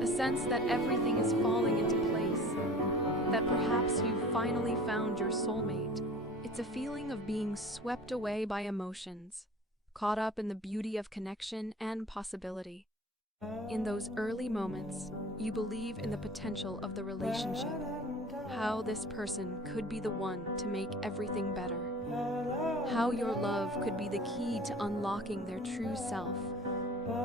a sense that everything is falling into place, that perhaps you've finally found your soulmate. It's a feeling of being swept away by emotions, caught up in the beauty of connection and possibility. In those early moments, you believe in the potential of the relationship, how this person could be the one to make everything better, how your love could be the key to unlocking their true self,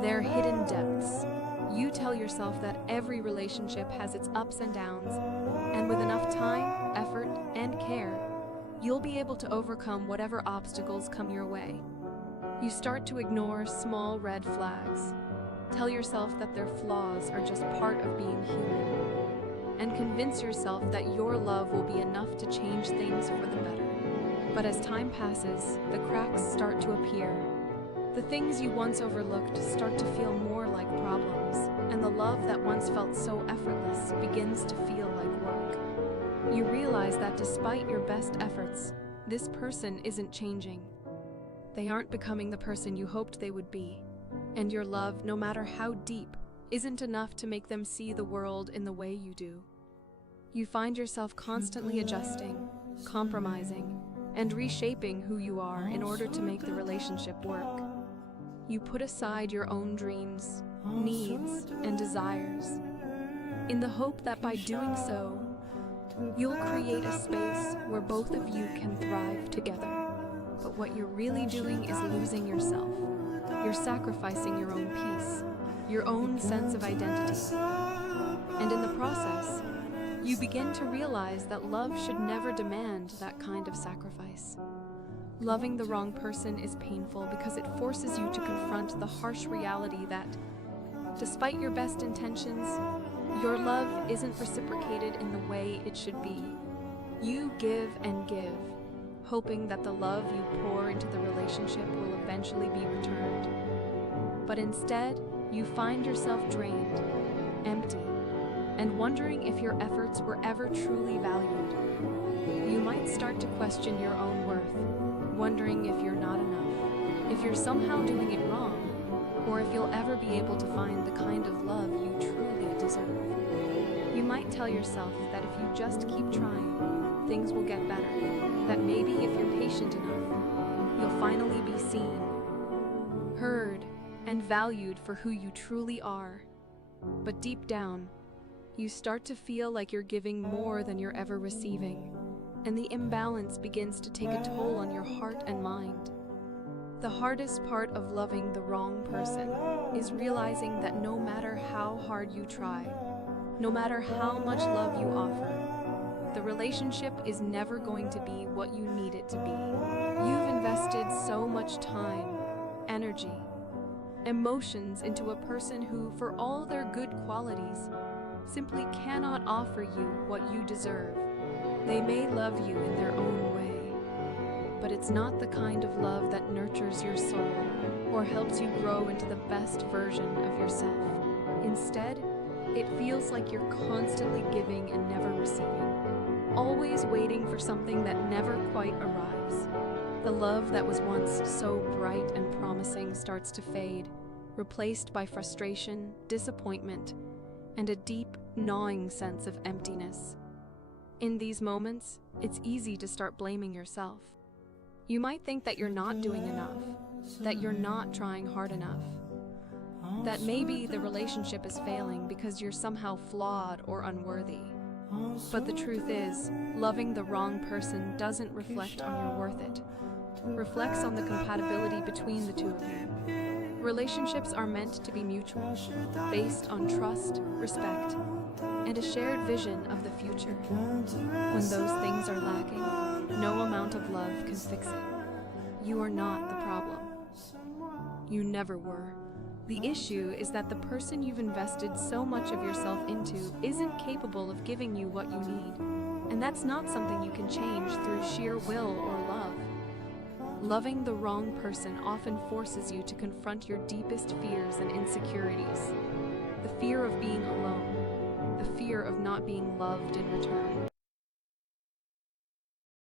their hidden depths. You tell yourself that every relationship has its ups and downs, and with enough time, effort, and care, you'll be able to overcome whatever obstacles come your way. You start to ignore small red flags, tell yourself that their flaws are just part of being human, and convince yourself that your love will be enough to change things for the better. But as time passes, the cracks start to appear. The things you once overlooked start to feel more like problems, and the love that once felt so effortless begins to feel like work. You realize that despite your best efforts, this person isn't changing. They aren't becoming the person you hoped they would be, and your love, no matter how deep, isn't enough to make them see the world in the way you do. You find yourself constantly adjusting, compromising, and reshaping who you are in order to make the relationship work. You put aside your own dreams, needs, and desires, in the hope that by doing so, you'll create a space where both of you can thrive together. But what you're really doing is losing yourself. You're sacrificing your own peace, your own sense of identity. And in the process, you begin to realize that love should never demand that kind of sacrifice. Loving the wrong person is painful because it forces you to confront the harsh reality that, despite your best intentions, your love isn't reciprocated in the way it should be. You give and give, hoping that the love you pour into the relationship will eventually be returned. But instead, you find yourself drained, empty, and wondering if your efforts were ever truly valued. You might start to question your own worth, wondering if you're not enough, if you're somehow doing it wrong, or if you'll ever be able to find the kind of love you truly deserve. You might tell yourself that if you just keep trying, things will get better, that maybe if you're patient enough, you'll finally be seen, heard, and valued for who you truly are. But deep down, you start to feel like you're giving more than you're ever receiving, and the imbalance begins to take a toll on your heart and mind. The hardest part of loving the wrong person is realizing that no matter how hard you try, no matter how much love you offer, the relationship is never going to be what you need it to be. You've invested so much time, energy, emotions into a person who, for all their good qualities, simply cannot offer you what you deserve. They may love you in their own way, but it's not the kind of love that nurtures your soul or helps you grow into the best version of yourself. Instead, it feels like you're constantly giving and never receiving, always waiting for something that never quite arrives. The love that was once so bright and promising starts to fade, replaced by frustration, disappointment, and a deep, gnawing sense of emptiness. In these moments, it's easy to start blaming yourself. You might think that you're not doing enough, that you're not trying hard enough, that maybe the relationship is failing because you're somehow flawed or unworthy. But the truth is, loving the wrong person doesn't reflect on your worth. It reflects on the compatibility between the two of you. Relationships are meant to be mutual, based on trust, respect, and a shared vision of the future. When those things are lacking, no amount of love can fix it. You are not the problem. You never were. The issue is that the person you've invested so much of yourself into isn't capable of giving you what you need. And that's not something you can change through sheer will or love. Loving the wrong person often forces you to confront your deepest fears and insecurities. The fear of being alone, the fear of not being loved in return,